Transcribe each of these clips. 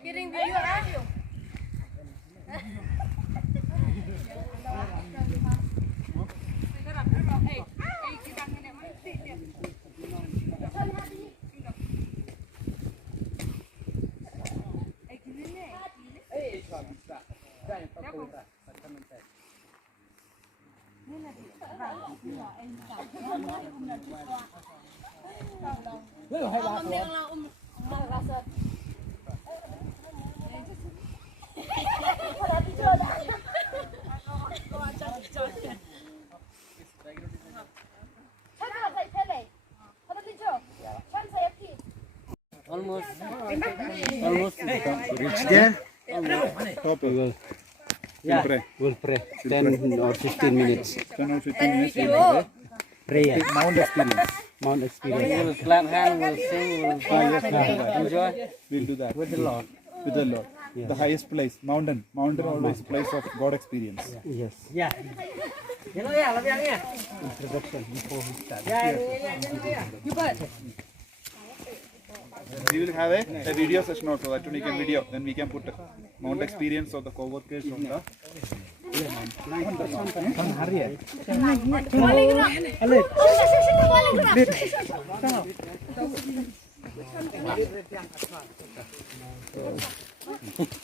Kiring video ah. Almost reach there. Yeah, we'll pray 10 or 15 minutes. 10 or 15 minutes. We will pray. Prayer. Mount experience. Mount experience. We'll clap hands, we'll sing, we'll enjoy. We'll do that. With the Lord. With the Lord. Yes. The highest place, mountain. Mountain always place of God experience. Yes. Yeah. You know, yeah, yeah. Introduction before we start. Yeah. You bet. We will have a video session also, that we can video. Then we can put mount experience of the co-workers on the Marian.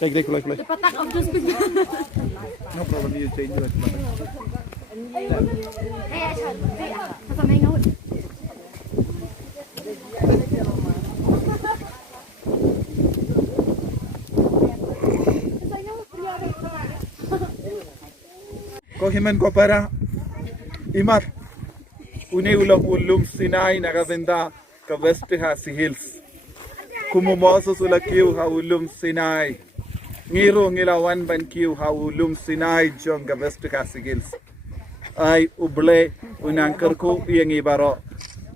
Take. No problem, you change it. Kohiman Kopara Imar Uneula Ulum Sinai Nagavenda Kavestiha Hills Kumumosos Ulakiu Haulum Sinai Ngiru Ngila Wan Bankiu Haulum Sinai John Gavestiha Hills Ai Uble Unang Kyrkhu Yangi Baro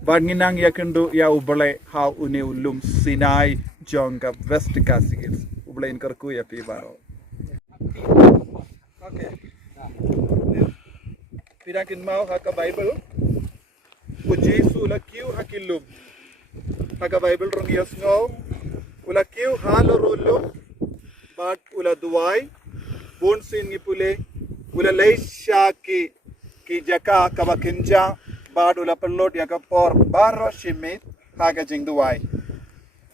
Banginang Yakundu Ya Uble How Uneulum Sinai John Gavestiha Hills Uble in Kyrkhu Ya Pibaro. Okay. Pirakin mau haka Bible JISU lakiu hakilum haka Bible rong yasngo ulakiu halorolum bat ula duwai bon sin ngipule ula leisha ki jaka kabakinja bat ula pelot yaka por baro shimit haka Jingduwai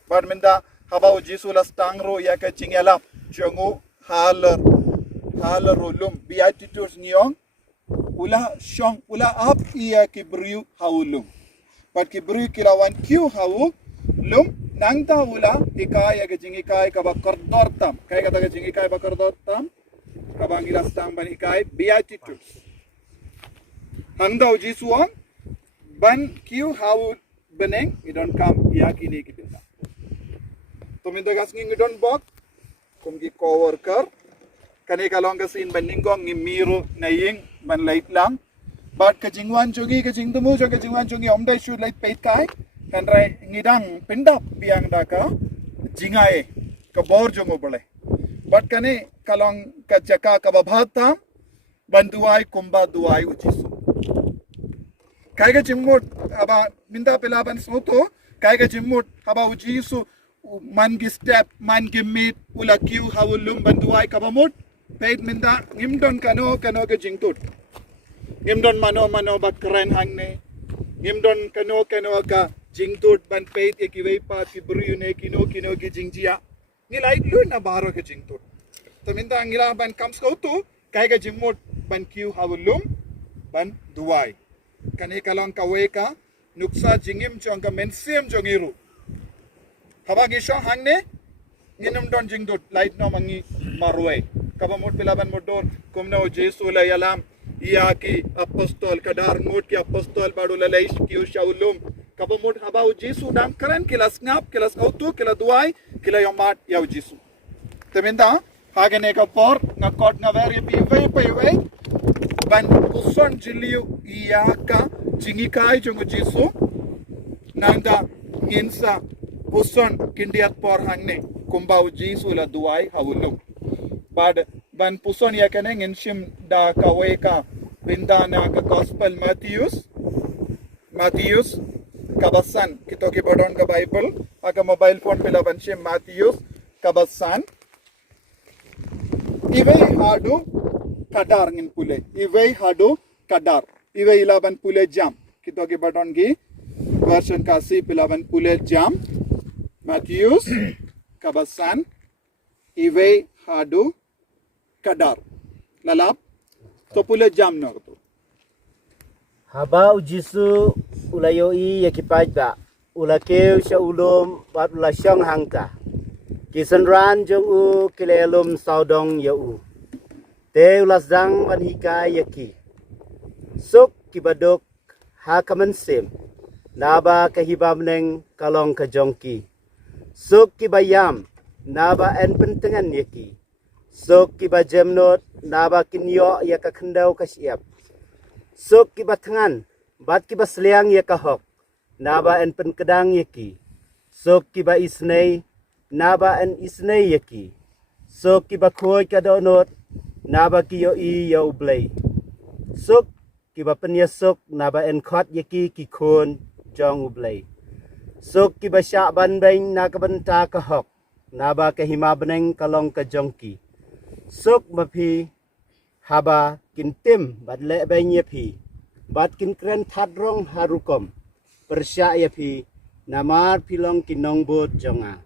bat minda haba JISU la stangro yaka Jingela jongu halorolum beatitudes nyong Ula shong ula up iya kibriu haulum. But kibriu kilawan kiu hau lum nangta ula ikaya ke JINGHIKAI kaba kordortam. Kaya kata ke JINGHIKAI ba kordortam. Kaba ngilas tamban ikai beatitudes. Hangda JISU ban kiu hau beneng idon kam iya kini kibila. Tominda gasnging idon bok kumgi coworker kani kalong kasin baningong ngimiru naying ban late lang but ka jingwan chungi ka jingdumu jo ka jingwan chungi omdai should like Peit kai kan rai ngidang pindap biang da ka jingai ka bor jongo bole but kani kalong ka jaka ka babhatam banduai kumba duai JISU kai ka jimmut aba minda pelaban soto kai ka jimmut aba JISU man gi step man gi meet ula kiu hawulum banduai ka bamut Peit minda ngimdon kano ke jingtut ngimdon mano bat keren hangne ngimdon kano ka jingtut ban Peit ke kiwei pa ki brune kino ki jingjia ngilai lu na baro ke jingtut to minda ngila ban comes go to kai ka jimmut ban kiu hawulum ban duwai kani kalong kawe ka nuksa jingim chong ka MYNSIEM jongiru haba gi shong hangne nginum don jingtut light no mangi marwe kabamut pilaban modor kumna JISU la yalam Iaki apostol kadar ngut ki apostol badula leish ki ushaulum kabamut haba JISU dam karen kilas ngap kilas autu kila duai kila yomat ya JISU temenda Hagene ka por ngakot nga very piwe ban puson jiliu iyaka jingikai jongo JISU nanda insa puson kindiat por hangne kumbau JISU la duai hawulum bad ban puson yakane nginshim da kaweka bindana ka gospel Matthews kabasan kito ki bodon ka Bible aga mobile phone pela banshim Matthews kabasan Iwei hadu kadar ngin pule. Iwei hadu kadar. Iwei ilaban pule jam. Kito ki baton ki version kasi ilaban pule jam. Matthews kabasan. Iwei hadu kadar. Lalap. To pule jam no to. Haba JISU ulayoi yakipaj ba. Ulakeu sya ulum bat ulasyong hangka. Kisanran jong u kilelum saudong ya u. Te ulasdang manhikai yaki. Suk kibaduk ha MYNSIEM. Naba kahibam neng kalong kajongki. Suk kibayam. Naba en pentengan yaki. Suk kibajemnot. Naba kinyo ya kakendau kasyap. Suk kibatangan. Bat kibasliang ya kahok. Naba en penkedang yaki. Suk kiba isnei. Naba en isnei yaki. Suk kiba koi kadonot. Naba kiyo i ya ublay. Suk kiba penyesuk. Naba en kot yaki kikun jong ublay. Suk kiba syak banbeng nakabenta kahok. Naba kahima beneng kalong kajongki. Suk mapi haba kintim bat le beng yapi. Bat Jingkren tadrong harukom. Persyak yapi. Namar pilong kinong bot jonga.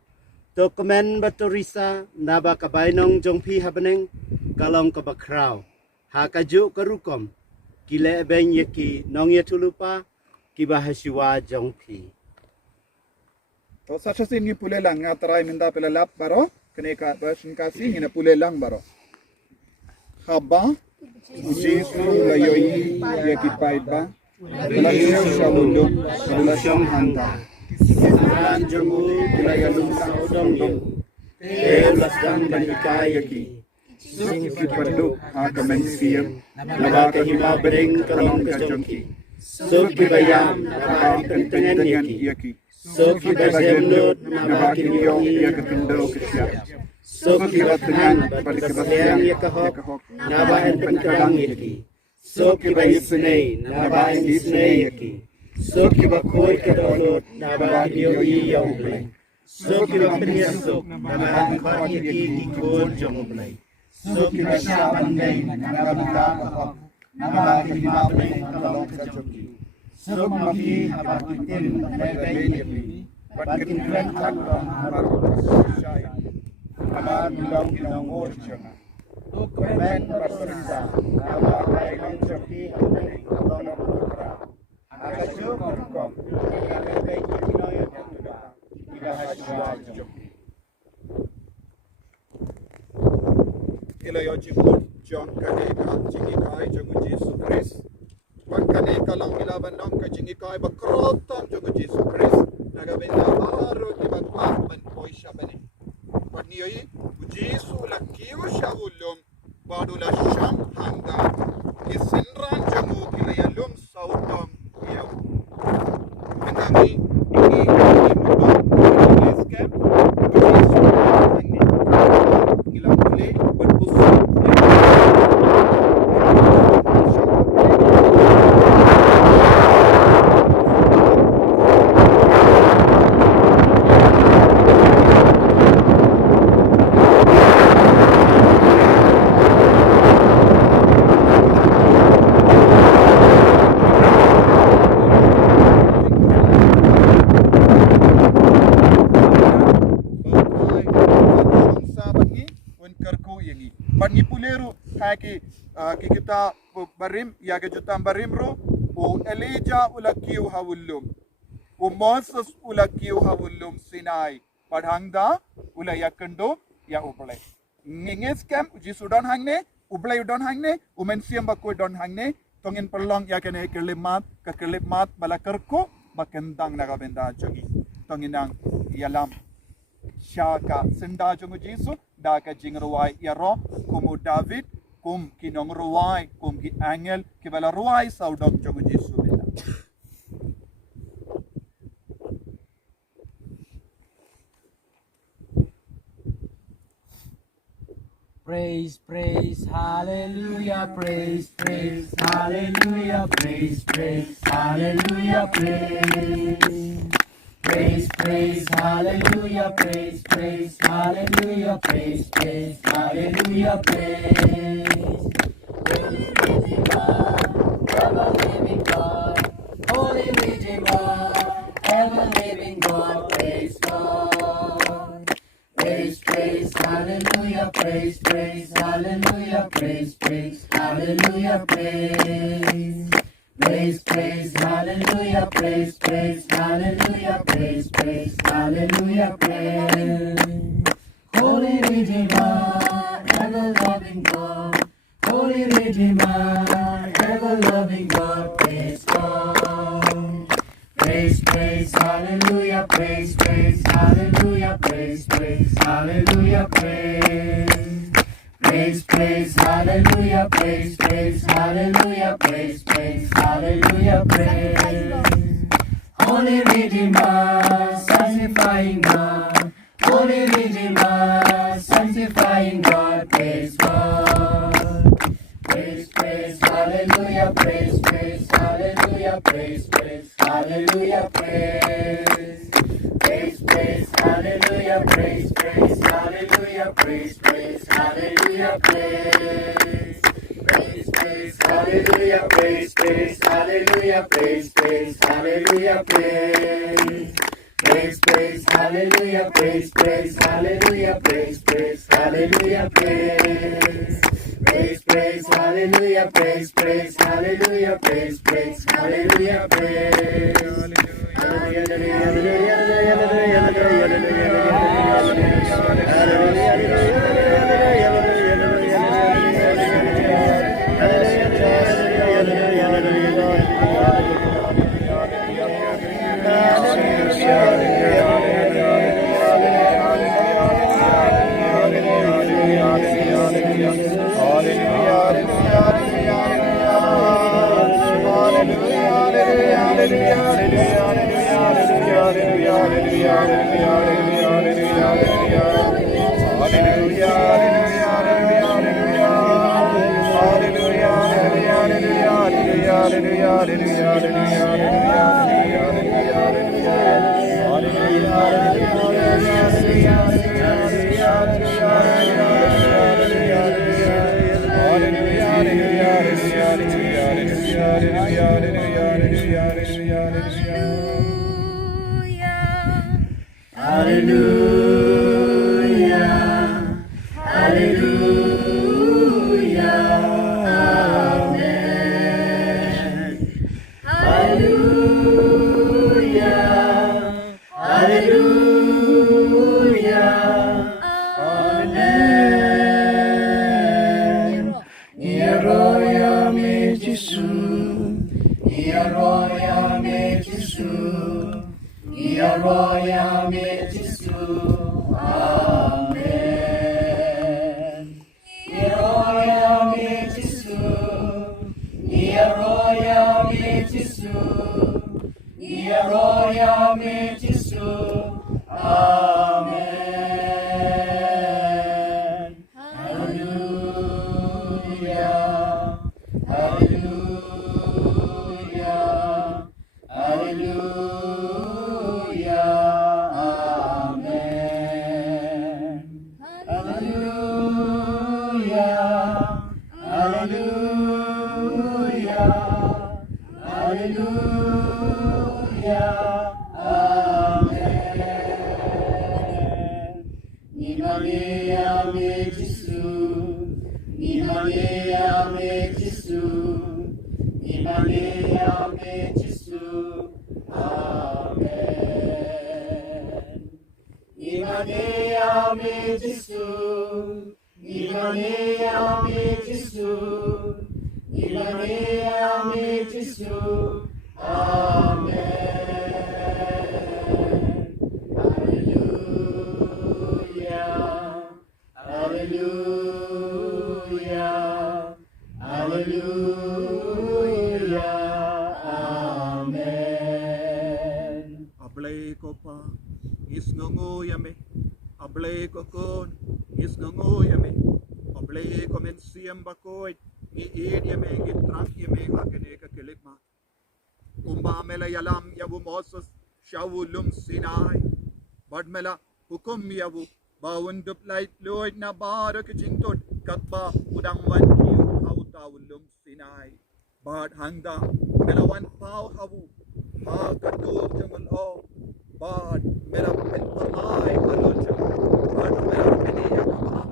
Dokumen baturisa naba kabainong jongpi habeneng kalong kabakrau. Hakaju karukom. Kile beng yaki nong yatulupa kibahasiwa jongpi. To sasasin ni pule lang nga taray minda pela lap baro. Kene ka version kasi ngina pule lang baro. Haba JISU layoi yakipay ba. Ulasyo sa ulog. Ulasyong handa. Kisanran jongo kilayalum saudong yu. Ulasdang manhikai yaki. Suk kipanduk ha MYNSIEM. Naba kahima bereng kalong kajongki. Suk kibayam. Naba pentengan yaki. Suk kibajemnot. Naba kinyo ya kakendau kesyap. Suk kibatangan. Bat kibasliang ya kahok. Naba en penkedang yaki. Suk kibayisnei. Naba en isnei yaki. Suk kibakoi kadonot. Naba kinyo i ya ublay. Suk kibapenyesuk. Naba kot yaki kikun jong ublay. Suk kibasyaban beng. Naba bita kahok. Naba kahima beng kalong kajongki. Suk mapi haba kitim. Naba yapi. Bat Jingkren tadrong harukom. Amar bilang kinong orchana. Dokumen baturisa. Naba kainong jongpi habeneng kalong kabakrau. Hakaju karukom. Kile beng yakinoyo jatuda. Kibahasiwa jongpi. Ilayo jibot jong kane ka JINGHIKAI jongo JISU Christ. Wan kane kalong ilaban nong ka JINGHIKAI bakrotam jongo JISU Christ. Nagabenda baro di bagman poi shabani. Padniyoi JISU lakiyo shawulum badula sham hanga. Kisinran jongo kilayalum saudong iyo. Menangi ini mabang scam. JISU hangne. Ilang uli berpusat. Kyrkhu yangi. Bangi puleru haki kita barim ya ke jutam barim ru u Elijah ulakiu hawullum u Moses ulakiu hawullum Sinai padhangda ulayakendo ya uplay nginges kem JISU don hangne uplay don hangne MYNSIEM bakoi don hangne tongin perlong ya kene kelimat ke kelimat bala Kyrkhu bakendang nagabenda jogi tonginang yalam Shaka Senda Jungu JISU Daka Jingruai Yaro Kumu David Kum Kinong Ruai Kum Ki Angel Kibala Ruai Saudok Jungu JISU Praise, praise, hallelujah, praise, praise, hallelujah, praise, praise, hallelujah, praise. Praise, praise, hallelujah, praise, praise, hallelujah, praise, praise, hallelujah, praise. Praise, Redeemer, ever living God, Holy Redeemer, ever living God, praise God. Praise, praise, hallelujah, praise, praise, hallelujah, praise, praise, hallelujah, praise. Praise, praise, hallelujah, praise, praise, hallelujah, praise, praise, hallelujah, praise. Holy Redeemer, ever loving God, Holy Redeemer, ever loving God, praise God. Praise, praise, hallelujah, praise, praise, hallelujah, praise, praise, hallelujah, praise. Praise, praise, hallelujah, praise, praise, hallelujah, praise, praise, hallelujah, praise. Holy Redeemer, sanctifying God, Holy Redeemer, sanctifying God, praise God. Praise, praise, hallelujah, praise, praise, hallelujah, praise, praise, hallelujah, praise. Praise, praise, hallelujah, praise, praise, hallelujah, praise, praise, hallelujah, praise. Praise, praise, hallelujah, praise, praise, hallelujah, praise, praise, hallelujah, praise. Praise, praise, hallelujah, praise, praise, hallelujah, praise, praise, hallelujah, praise. Praise, praise, hallelujah, praise, praise, hallelujah, praise, praise, hallelujah, praise. Hallelujah, Hallelujah, Amen. Ablay ko pa, isnunguyame. Ablay ko kon, isnunguyame. Ablay ko MYNSIEM bakoit, iidyame, itrakyame, hakene ka kilipma. Umbamela yalam yavu Moses, shawulum Sinai. Badmela hukum yavu, bawundup light Lord na barak jingtot, katba udang wan kiyo hautawulum Sinai. Bad hangda, melawan pau havu, ha katur jamal o. Bad mela penpalai kalojam, bad mela peniya kabalam.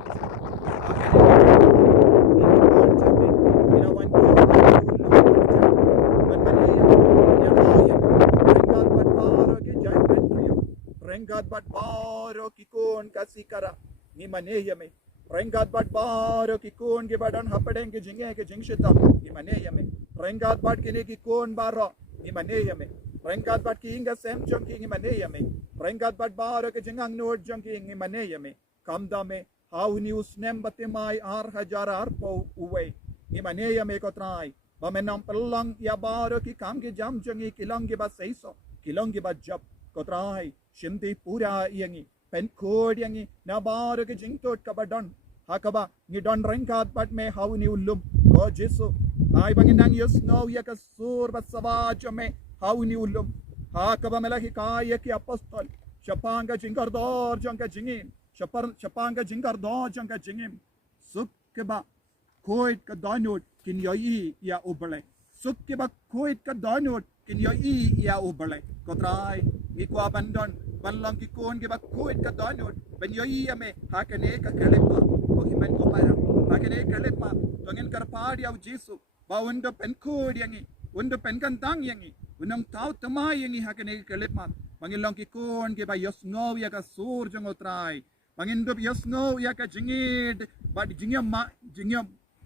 Rengat bat baro kikon kasikara ni maneyame. Rengat bat baro kikon ke badan hapadeng ke jingshita ni maneyame. Rengat bat kene kikon baro ni maneyame. Rengat bat Ka Iing Ka Sem jong ki ni maneyame. Rengat bat baro ke jingang nord jong ki ni maneyame. Kamdame how ni usnem batemai hajara arpo uwe ni maneyame ko trai. Bamenam pelang ya baro ki kam ke jam jongi Kyllang ke ba seiso Kyllang ke ba jab ko trai. Shimdi pura yangi, pynkoit yangi, nabar ke jingtot kabadon, hakaba, ni don rengat but me how ni ulum, ko JISU, I banginang yus no yak a sur but savage me, how ni ulum, hakaba melahikai ki apostol, Shaphang Ka Jingngeit, Shaphang Ka Jingngeit, Sukkeba, koit ka donut, kin yoi ya ubale, Sukkeba koit ka donut, kin yoi ya ubale, kotrai, ikwa abandon, Balang kikon ke bakoit ka donut, ben yoi ame, hakane ka kalipa, ko iman ko para, hakane kalipa, tongin karpadi au JISU, ba undo pynkoit yangi, undo pynkantang yangi, unang tao tamay yangi hakane ka kalipa, mangilang kikon ke ba yosno ya ka sur jang otrai, mangindo yosno ya ka jingid, but jingyam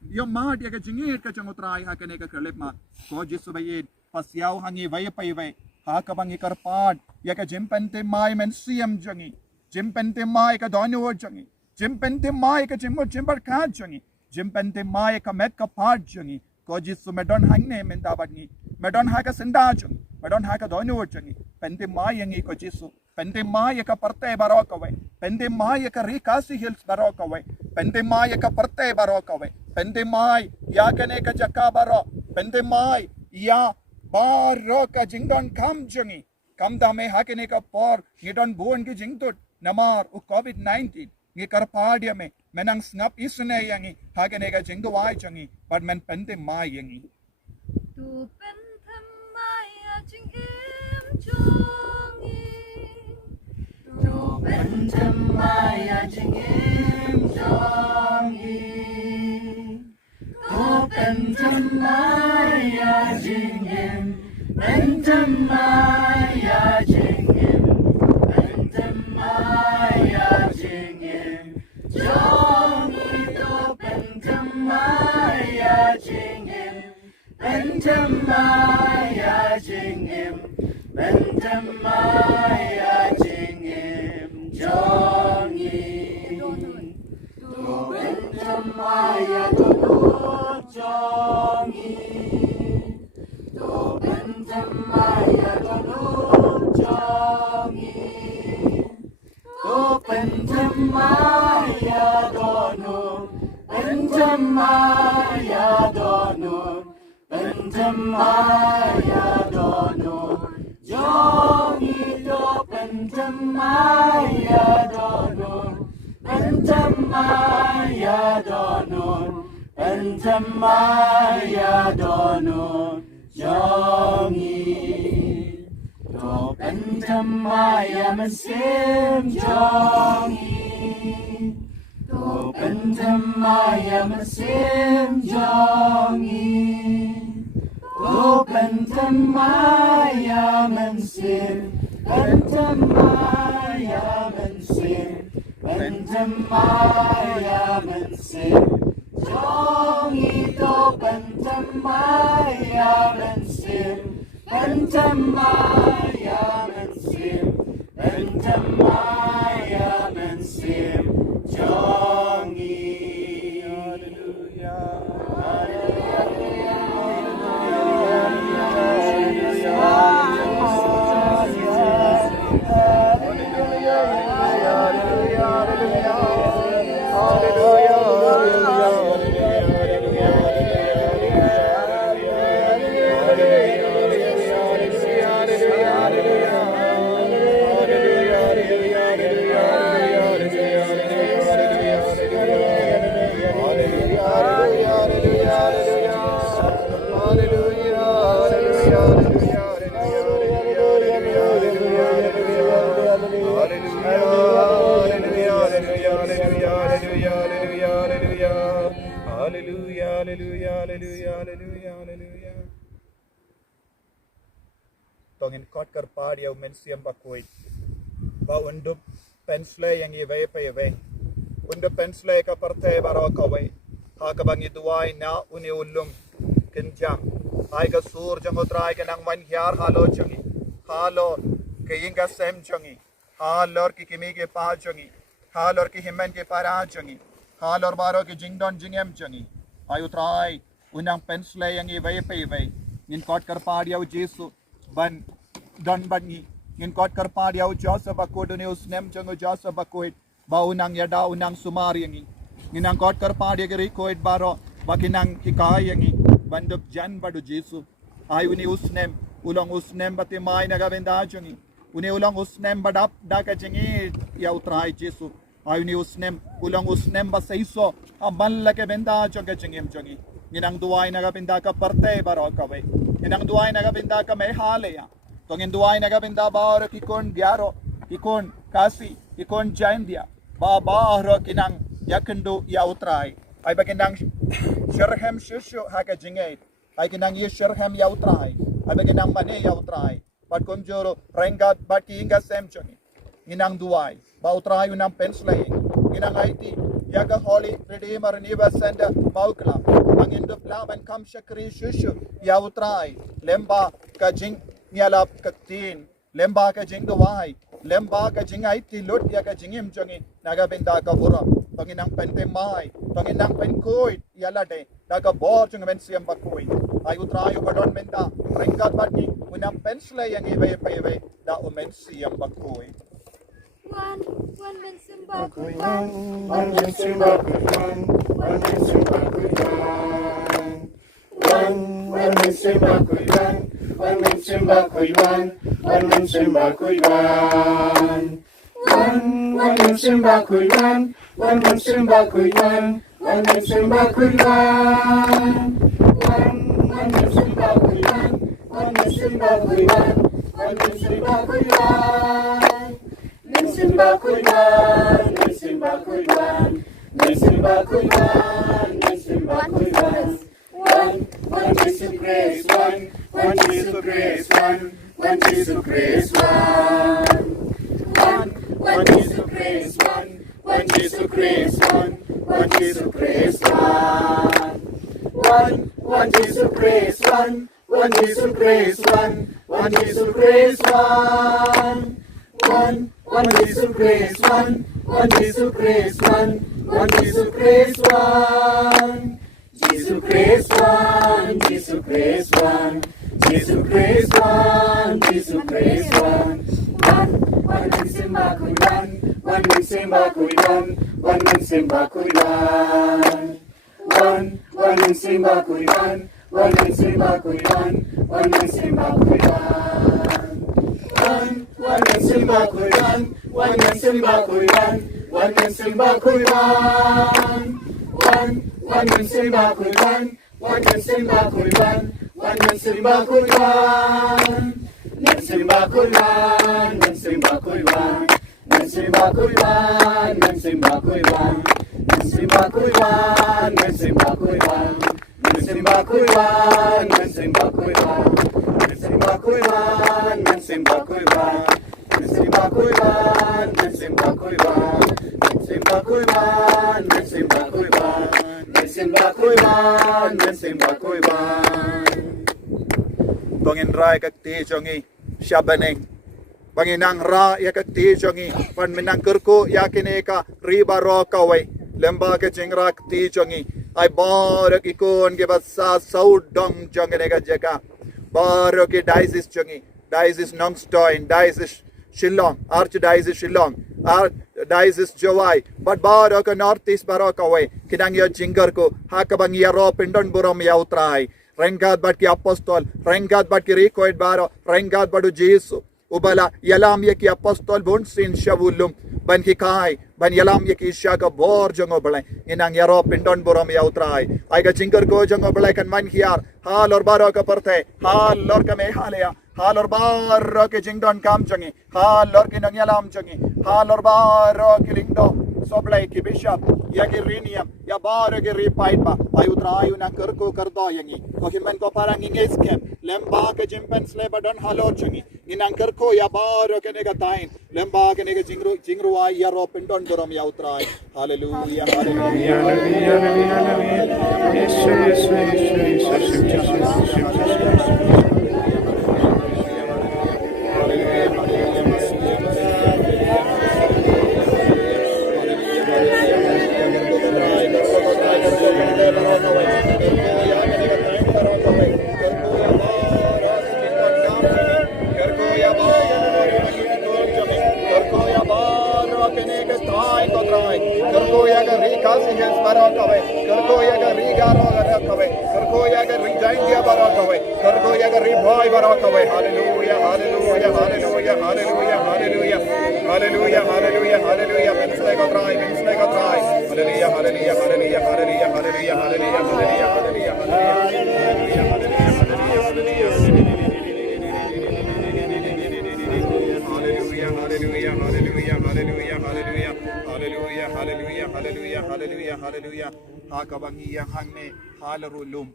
ya ka jingid ka jang otrai hakane ka kalipa, ko JISU bayid, pasyaw hangi vay pay. Hakabang ikarpad, yaka Jingpynjem MYNSIEM jangi, Jingpynjem ka donut jangi, Jingpynjem ka jimbar jangi, Jingpynjem ka met ka pad jangi, ko JISU medon hangne mendabadni, medon haka senda jangi, medon haka donut jangi, Pynjem yangi ko JISU, Pynjem ka parte barokaway, Pynjem ka Rikasi Hills barokaway, Pynjem ka parte barokaway, Pynjem yakane ka jaka baro, Pynjem ya Baro ka jingdon kam jangi, kam dame hakene ka por, ngidon buon ki jingtut, namar u COVID-19, ngi karpadia me, menang snap isune yangi, hakene ka Jingduwai jangi, but men Pynjem yangi. Tu Pynjem JINGIM jangi, Tu Pynjem JINGIM jangi, Tu Pynjem JINGIM. Pynjem JINGIM, Pynjem JINGIM, Joby to Pynjem JINGIM, Pynjem JINGIM, Pynjem JINGIM, Joby to Pynjem Joby. Pynjem jangi, Pynjem donut, Pynjem donut, Pynjem donut, jangi to Pynjem donut, Pynjem donut, Pynjem donut. Jangi, to Pynjem MYNSIEM jangi, to Pynjem MYNSIEM jangi, to Pynjem MYNSIEM, Pynjem MYNSIEM, Pynjem MYNSIEM. Jangi to Pynjem MYNSIEM, Pynjem MYNSIEM, Pynjem MYNSIEM, Jangi. Tongin kot kerpadia MYNSIEM bakuit. Ba undup pensle yang iwe pa iwe. Undup pensle ka parte baro kawai. Ha ka bangi duwai na uni ulum kenjang. Hai ka sur jang utrai ka nang wan hyar halo changi. Halo Ka Iing Ka Sem changi. Halor ki kimi ke pa changi. Halor ki himmen ke para changi. Halor baro ki JINGDON changi. Ai utrai unang pensle yang iwe pa iwe. Ngin kot kerpadia JISU ban don bangi ngin kot kerpadia Joseph akodune usnem chango Joseph akoit ba unang yada unang sumari yangi nginang kot kerpadia geri koit baro bakinang hikai yangi bandup jan badu JISU ai uni usnem ulang usnem bate mai naga benda changi uni ulang usnem badap daka changi ya utrai JISU ai uni usnem ulang usnem ba seiso aballa ke benda changi changi nginang duwai naga benda ka parte baro kawe inang duwai naga binda ka may halaya. Tongin duwai naga binda baaro kikon gyaro, kikon kasi, kikon jaindia. Baaro kinang yakendu yautrai. Ay baginang Shaphang Shushu haka Jingngeit. Ay kinang Shaphang yautrai. Ay baginang mani yautrai. Pat kumjoro rengat bat Ka Iing Ka Sem choni. Inang duwai. Bautrai unang penslay. Inang IT. Yaga Holy Redeemer Renewal Center Mawkhlam. Ang indup laban kam shakri shushu yautrai. Lemba ka jing nyalap katin. Lemba ka Jingduwai. Lemba ka Jingngeit lut ya ka JINGIM chongi naga binda ka pura. Tongin ang pentemai. Tongin ang pynkoit yalade. Naga bor chung MYNSIEM bakuit. Ay utrai ubadon binda. Ringkat batni unang pensle yang iwe pa iwe da MYNSIEM bakuit. One MYNSIEM bakuit. One MYNSIEM bakuit. One MYNSIEM bakuit. One MYNSIEM bakuit. One MYNSIEM bakuit. One MYNSIEM bakuit. One MYNSIEM bakuit. One MYNSIEM bakuit. One MYNSIEM bakuit. One MYNSIEM bakuit. One MYNSIEM bakuit. One MYNSIEM bakuit. MYNSIEM bakuit. MYNSIEM bakuit. MYNSIEM bakuit. MYNSIEM bakuit. One JISU grace, one JISU grace, one JISU grace, one JISU grace, one JISU grace, one JISU grace, one JISU grace, one JISU grace, one JISU grace, one JISU grace, one JISU grace, one JISU grace, JISU grace one, JISU grace one, JISU grace one, JISU grace one. One MYNSIEM bakuit. One MYNSIEM bakuit. One MYNSIEM bakuit. One MYNSIEM bakuit. One MYNSIEM bakuit. One MYNSIEM bakuit. One MYNSIEM bakuit. One MYNSIEM bakuit. One MYNSIEM bakuit. One MYNSIEM bakuit. One MYNSIEM bakuit. One MYNSIEM bakuit. MYNSIEM bakuit. MYNSIEM bakuit. MYNSIEM bakuit. MYNSIEM bakuit. MYNSIEM bakuit. MYNSIEM bakuit. MYNSIEM bakuit. MYNSIEM bakuit. MYNSIEM bakuit. MYNSIEM bakuit. MYNSIEM bakuit. MYNSIEM bakuit. MYNSIEM bakuit. MYNSIEM bakuit. MYNSIEM bakuit. MYNSIEM bakuit. Tongin rai kakti jongi shabaneng. Banginang ra ya kakti jongi pan minang Kyrkhu yakine ka riba ro kawai. Lemba ke jingra kakti jongi. Ai bar ki kon ke basa saudong jongi nega jaka. Bar ki diocese jongi. Diocese Nongstoin, diocese Kyllang, archdiocese Kyllang, diocese Jingduwai but baro ka northeast baro ka way kinang yo Kyrkhu hakabang yaro pindon burom yautrai rengad bat ki apostol rengad bat ki pynkoit baro rengad badu JISU ubala yalam ye ki apostol bun sin shavulum ban ki kai ban yalam ye ki shaga bor jongo balai inang yaro pindon burom yautrai aiga Kyrkhu jongo balai kan man hiar hal or baro ka parthe hal lor ka me halaya hal or baro ke jingdon kam jangi hal lor ki nang yalam jangi hal or baro ki lingdo soblai ki bishop ya ki riniam ya baro ki Peit ba ayutrayu na Kyrkhu kardo yangi o himben ko parang ingeskem lemba ke jimpensle ba don halor jangi inang Kyrkhu ya baro ke nega tain lemba ke nega Jingduwai ya ro pindon borom ya utrai hallelujah Kyrkhu ya ga rikasi hens barakaway Kyrkhu ya ga rigaro barakaway Kyrkhu ya ga rijaindia barakaway Kyrkhu ya ga riboy barakaway hallelujah hallelujah hallelujah hallelujah hallelujah hallelujah hallelujah hallelujah menslay ko try hallelujah hallelujah hallelujah hallelujah hallelujah hallelujah hallelujah hallelujah hakabangiya hangne halarulum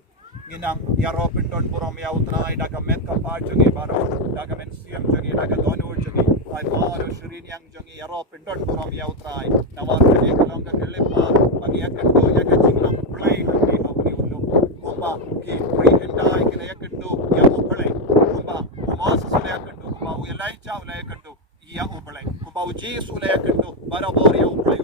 ginang yaro pindon burom yautrai daga met ka pa jangi baro daga MYNSIEM jangi daga donor jangi ai baro shrinyang jangi yaro pindon burom yautrai nawar jangi kalong ka kelepa bangiya kendo yaga jinglong play hangi hawni ulum kumba ki rehendai kina yakendo ya uplay kumba masa sule yakendo kumba uyalai cha ulai yakendo ya uplay kumba JISU ulai yakendo baro bor ya uplay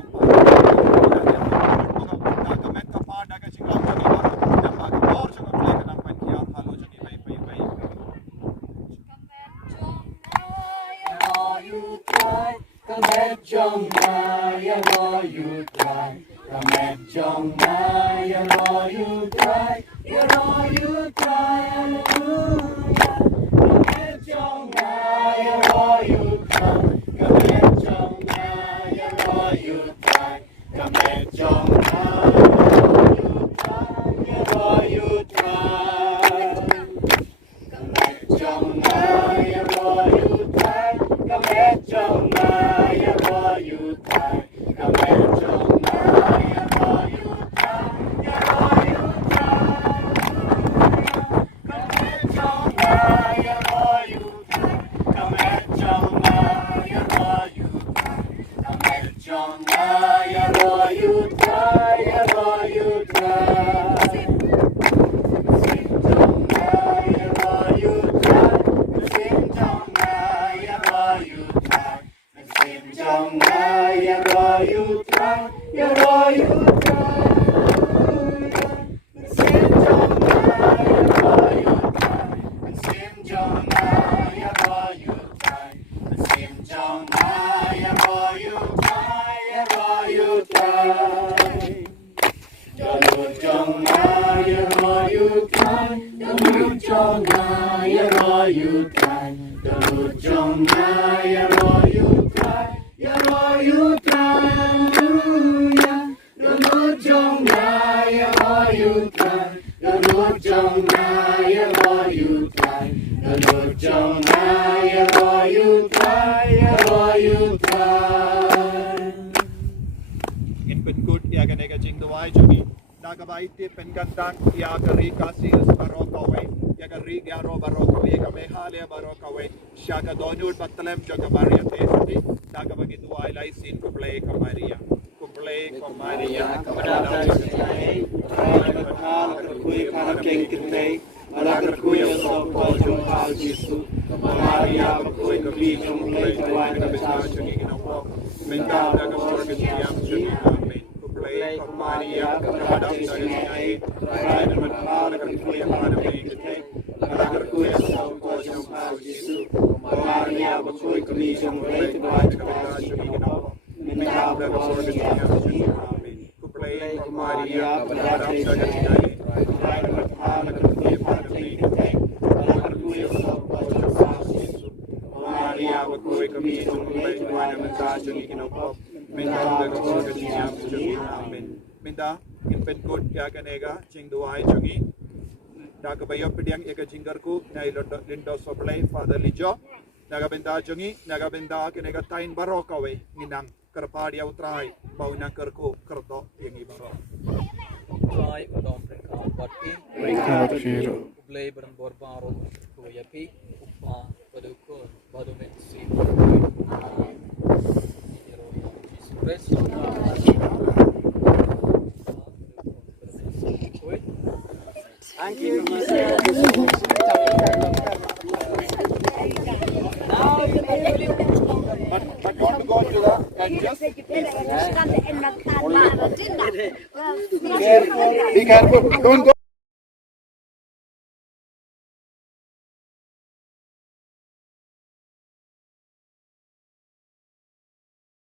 Jingduwai jogi nagabai te pengandan ya kari kasil barokaway ya kari garo barokaway kame hale barokaway shaga donur batlem joga Maria Theisotti nagabagi duai lai sin kublai Ka Maria Kepada saya, bakal Kyrkhu para Jingkren, ala Kyrkhu so ko jumpa JISU, Maria bakui Pynkoit Jingduwai Ka minta daga sorga siam jogi kublai Ka Maria kepada Jingngeit rai bakal Kyrkhu para Jingkren ala Kyrkhu so ko jumpa JISU Maria bakui Pynkoit Jingduwai Ka Minta bersorga Jingim. Kuplay Ka Maria Theisotti. Mawkhlam Balang Maria Bakui kami Jingduwai Tuan Menta Jingin Opop Minta bersorga Jingim. Amen. Minta Jingpynkuid yakanega Jingduwai Jongi Nagabayo Pediang Eka Kyrkhu na Lindo Soblay Father Lijo Nagabenda Jongi Nagabenda Kanega Tain Barokawe Ninang Kerpadia Utrai Bauna Kyrkhu Kerto yang ibaro Try udom prekal bati. Ublay barang borbaro ko yapi upa paduko badumensi. Thank you, Jesus. But want to go to the be careful. Don't go.